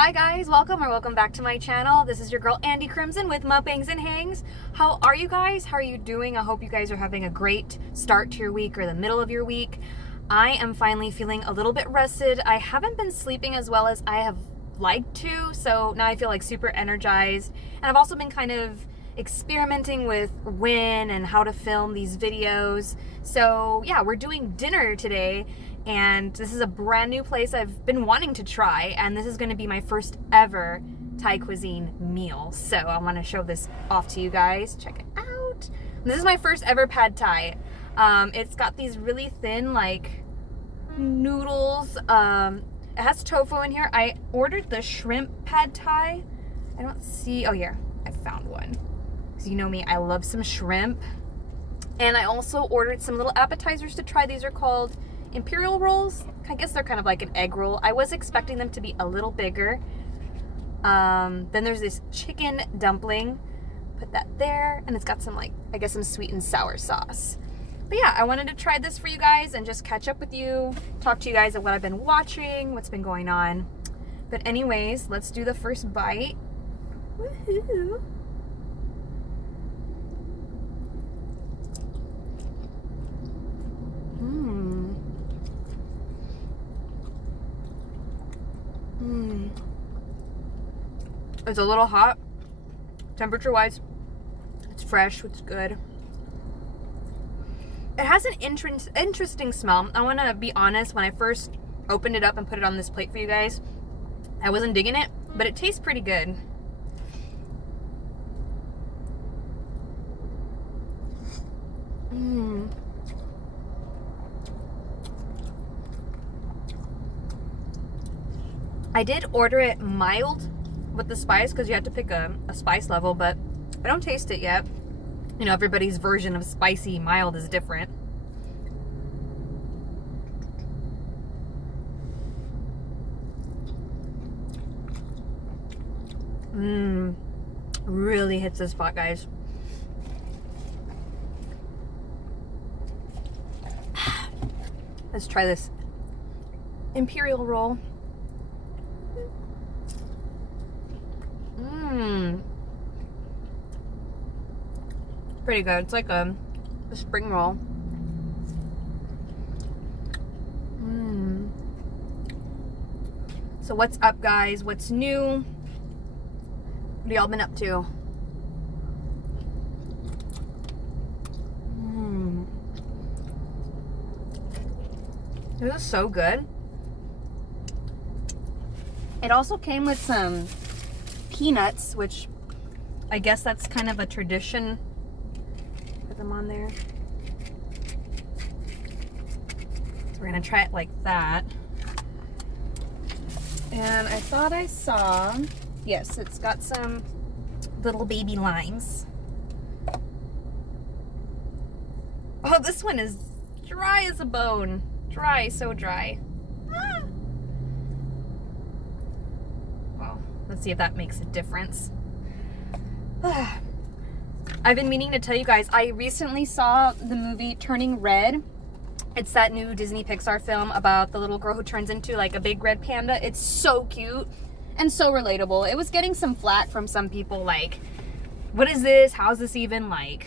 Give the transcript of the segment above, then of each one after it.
Hi guys, welcome back to my channel. This is your girl Andy Crimson with Mukbangs and Hangs. How are you guys? How are you doing? I hope you guys are having a great start to your week or the middle of your week. I am finally feeling a little bit rested. I haven't been sleeping as well as I have liked to, so now I feel like super energized. And I've also been kind of experimenting with when and how to film these videos. So yeah, we're doing dinner today. And this is a brand new place I've been wanting to try, and this is going to be my first ever Thai cuisine meal. So I want to show this off to you guys. Check it out. This is my first ever pad Thai. It's got these really thin like noodles. It has tofu in here. I ordered the shrimp pad Thai. I don't see, oh yeah, I found one. So you know me, I love some shrimp. And I also ordered some little appetizers to try. These are called imperial rolls. I guess they're kind of like an egg roll. I was expecting them to be a little bigger. Then there's this chicken dumpling. Put that there, and it's got some like, I guess some sweet and sour sauce. But yeah, I wanted to try this for you guys and just catch up with you, talk to you guys of what I've been watching, what's been going on. But anyways, let's do the first bite. Woohoo! It's a little hot, temperature wise. It's fresh, it's good. It has an interesting smell. I want to be honest, when I first opened it up and put it on this plate for you guys, I wasn't digging it, but it tastes pretty good. I did order it mild with the spice because you had to pick a spice level, but I don't taste it yet. You know, everybody's version of spicy mild is different. Really hits the spot, guys. Let's try this imperial roll. Pretty good. It's like a spring roll. So what's up, guys? What's new? What y'all been up to? This is so good. It also came with some peanuts, which I guess that's kind of a tradition. Put them on there. So we're gonna try it like that. And I thought I saw, yes, it's got some little baby limes. Oh, this one is dry as a bone. Dry, so dry. Well, let's see if that makes a difference. I've been meaning to tell you guys, I recently saw the movie Turning Red. It's that new Disney Pixar film about the little girl who turns into like a big red panda. It's so cute and so relatable. It was getting some flack from some people like, what is this? How is this even like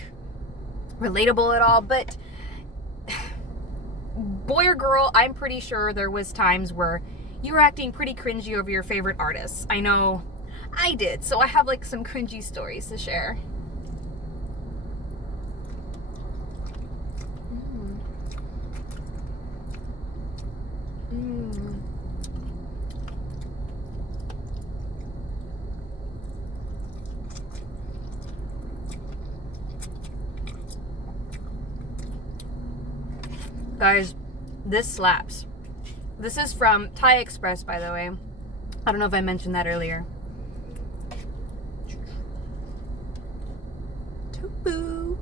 relatable at all? But boy or girl, I'm pretty sure there was times where you were acting pretty cringy over your favorite artists. I know I did, so I have like some cringy stories to share. Guys, this slaps. This is from Thai Express, by the way. I don't know if I mentioned that earlier. Tofu.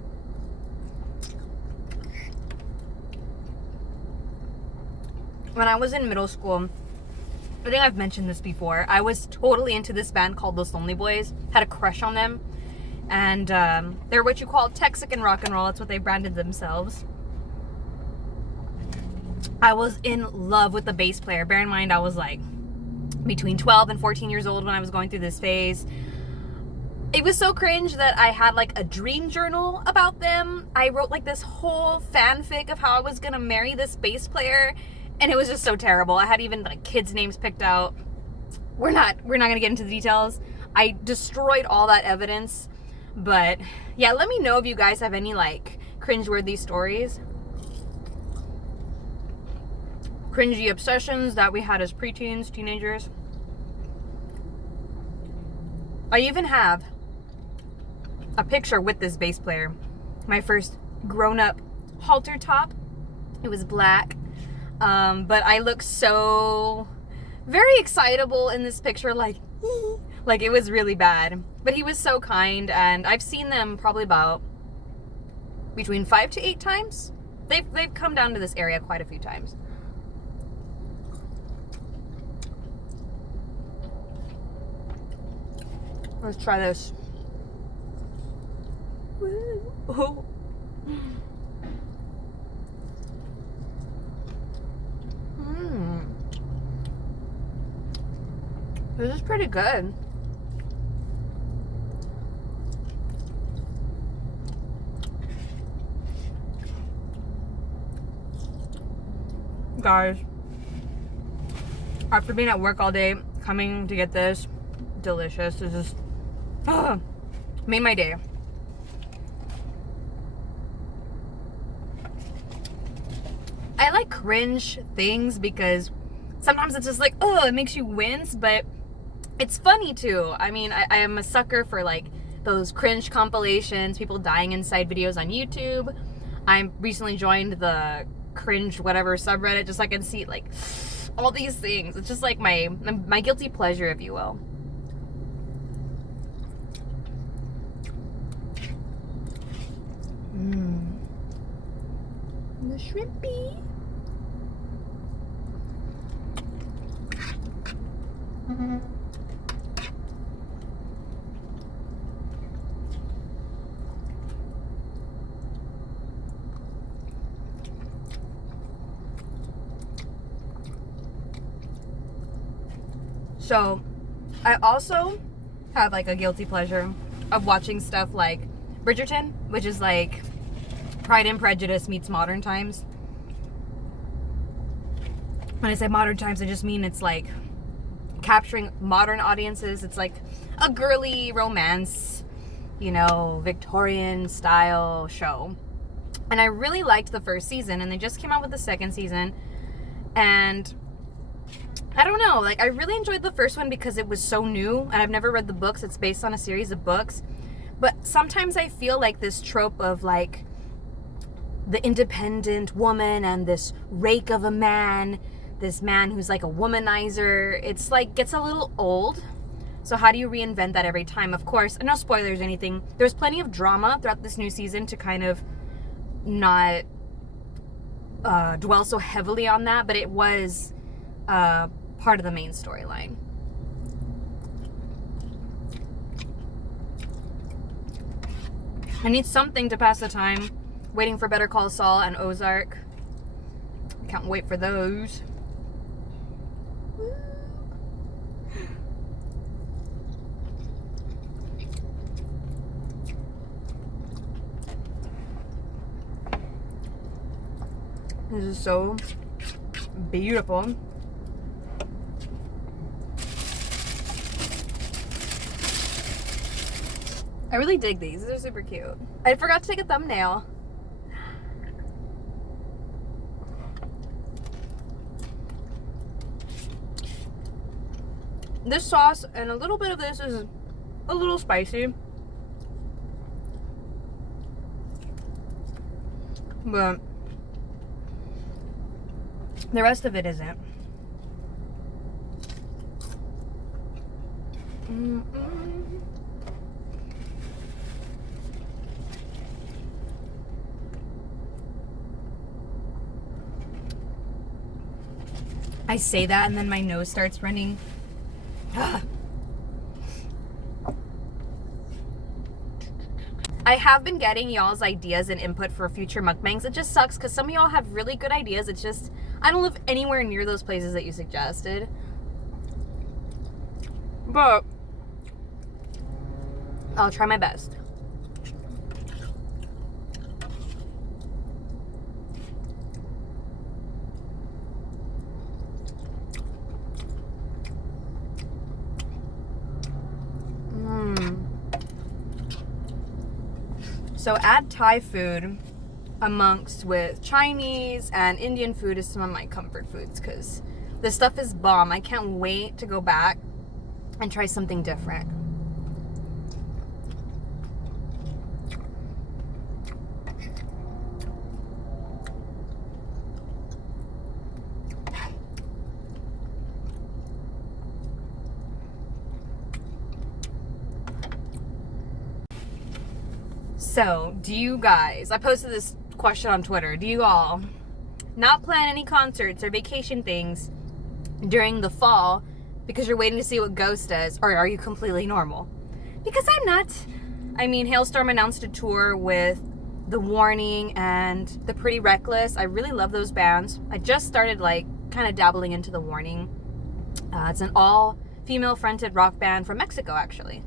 When I was in middle school, I think I've mentioned this before, I was totally into this band called Los Lonely Boys. Had a crush on them. And they're what you call Texican rock and roll. That's what they branded themselves. I was in love with the bass player. Bear in mind, I was like between 12 and 14 years old when I was going through this phase. It was so cringe that I had like a dream journal about them. I wrote like this whole fanfic of how I was gonna marry this bass player, and it was just so terrible. I had even like kids' names picked out. We're not gonna get into the details. I destroyed all that evidence. But yeah, let me know if you guys have any like cringeworthy stories. Cringy obsessions that we had as preteens, teenagers. I even have a picture with this bass player. My first grown-up halter top. It was black. But I look so very excitable in this picture, like it was really bad. But he was so kind, and I've seen them probably about between 5 to 8 times. They've come down to this area quite a few times. Let's try this. Oh. This is pretty good. Guys, after being at work all day, coming to get this, delicious. This is made my day. I like cringe things because sometimes it's just like, oh, it makes you wince, but it's funny too. I mean, I am a sucker for like those cringe compilations, people dying inside videos on YouTube. I recently joined the cringe whatever subreddit just so I can see like all these things. It's just like my guilty pleasure, if you will. The shrimpy. So, I also have like a guilty pleasure of watching stuff like Bridgerton, which is like Pride and Prejudice meets modern times. When I say modern times, I just mean it's like capturing modern audiences. It's like a girly romance, you know, Victorian style show. And I really liked the first season, and they just came out with the second season. And I don't know, like I really enjoyed the first one because it was so new, and I've never read the books. It's based on a series of books. But sometimes I feel like this trope of like the independent woman and this rake of a man, this man who's like a womanizer, it's like gets a little old. So how do you reinvent that every time? Of course, no spoilers or anything. There's plenty of drama throughout this new season to kind of not dwell so heavily on that, but it was part of the main storyline. I need something to pass the time. Waiting for Better Call Saul and Ozark. Can't wait for those. This is so beautiful. I really dig these. These are super cute. I forgot to take a thumbnail. This sauce and a little bit of this is a little spicy. But the rest of it isn't. I say that and then my nose starts running. I have been getting y'all's ideas and input for future mukbangs. It just sucks because some of y'all have really good ideas. It's just, I don't live anywhere near those places that you suggested. But I'll try my best. So add Thai food amongst with Chinese and Indian food is some of my comfort foods because this stuff is bomb. I can't wait to go back and try something different. So, do you guys, I posted this question on Twitter, do you all not plan any concerts or vacation things during the fall because you're waiting to see what Ghost does, or are you completely normal? Because I'm not. I mean, Hailstorm announced a tour with The Warning and The Pretty Reckless. I really love those bands. I just started like kind of dabbling into The Warning. It's an all-female fronted rock band from Mexico, actually.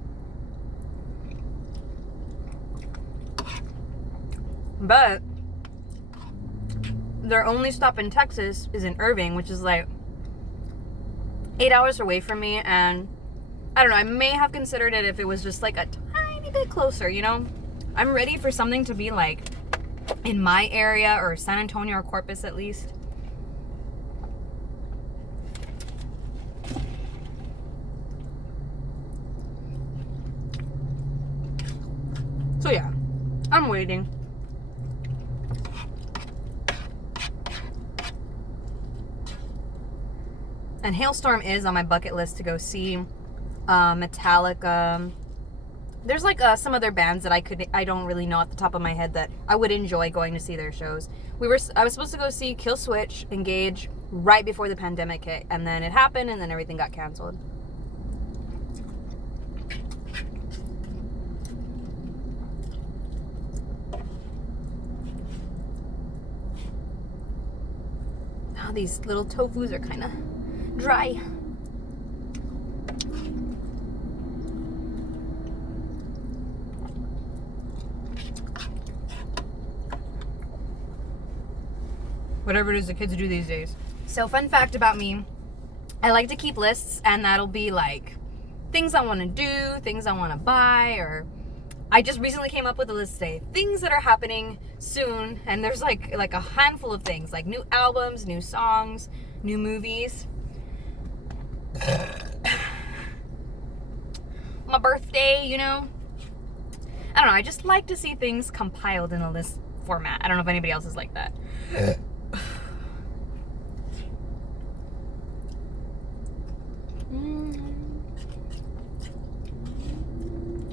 But their only stop in Texas is in Irving, which is like 8 hours away from me. And I don't know, I may have considered it if it was just like a tiny bit closer, you know? I'm ready for something to be like in my area or San Antonio or Corpus at least. So yeah, I'm waiting. And Hailstorm is on my bucket list to go see. Metallica. There's like some other bands that I don't really know at the top of my head that I would enjoy going to see their shows. I was supposed to go see Kill Switch, Engage right before the pandemic hit, and then it happened, and then everything got canceled. Oh, these little tofus are kind of dry. Whatever it is the kids do these days. So fun fact about me, I like to keep lists, and that'll be like things I want to do, things I want to buy, or I just recently came up with a list today, things that are happening soon, and there's like a handful of things, like new albums, new songs, new movies. My birthday, you know. I don't know, I just like to see things compiled in a list format. I don't know if anybody else is like that.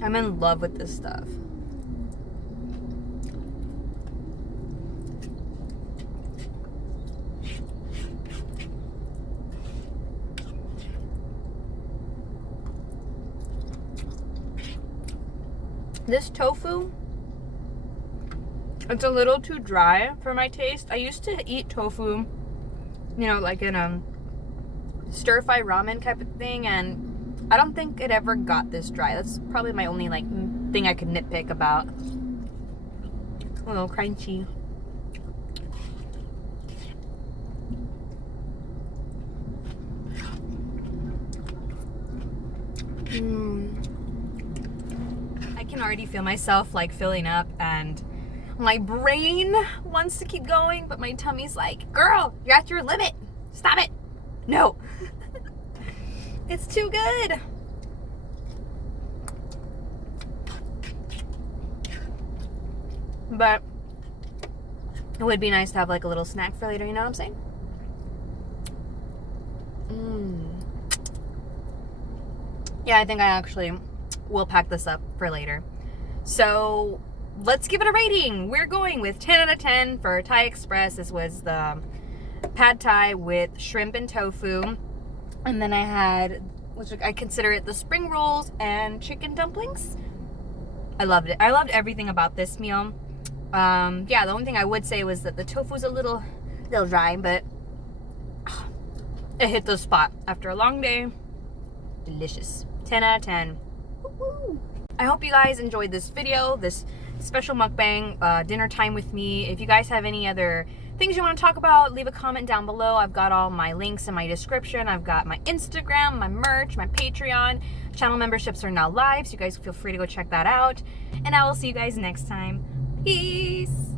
I'm in love with this stuff. This tofu, it's a little too dry for my taste. I used to eat tofu, you know, like in a stir-fry ramen type of thing, and I don't think it ever got this dry. That's probably my only like thing I could nitpick about. A little crunchy. I can already feel myself like filling up, and my brain wants to keep going, but my tummy's like, girl, you're at your limit. Stop it. No. It's too good. But it would be nice to have like a little snack for later, you know what I'm saying? Yeah, I think I actually will pack this up for later. So let's give it a rating. We're going with 10 out of 10 for Thai Express. This was the pad thai with shrimp and tofu. And then I had, which I consider it, the spring rolls and chicken dumplings. I loved it. I loved everything about this meal. Yeah, the only thing I would say was that the tofu's a little dry, but it hit the spot after a long day. Delicious. 10 out of 10. Woo-hoo. I hope you guys enjoyed this video, this special mukbang, dinner time with me. If you guys have any other things you want to talk about, leave a comment down below. I've got all my links in my description. I've got my Instagram, my merch, my Patreon. Channel memberships are now live, so you guys feel free to go check that out. And I will see you guys next time. Peace!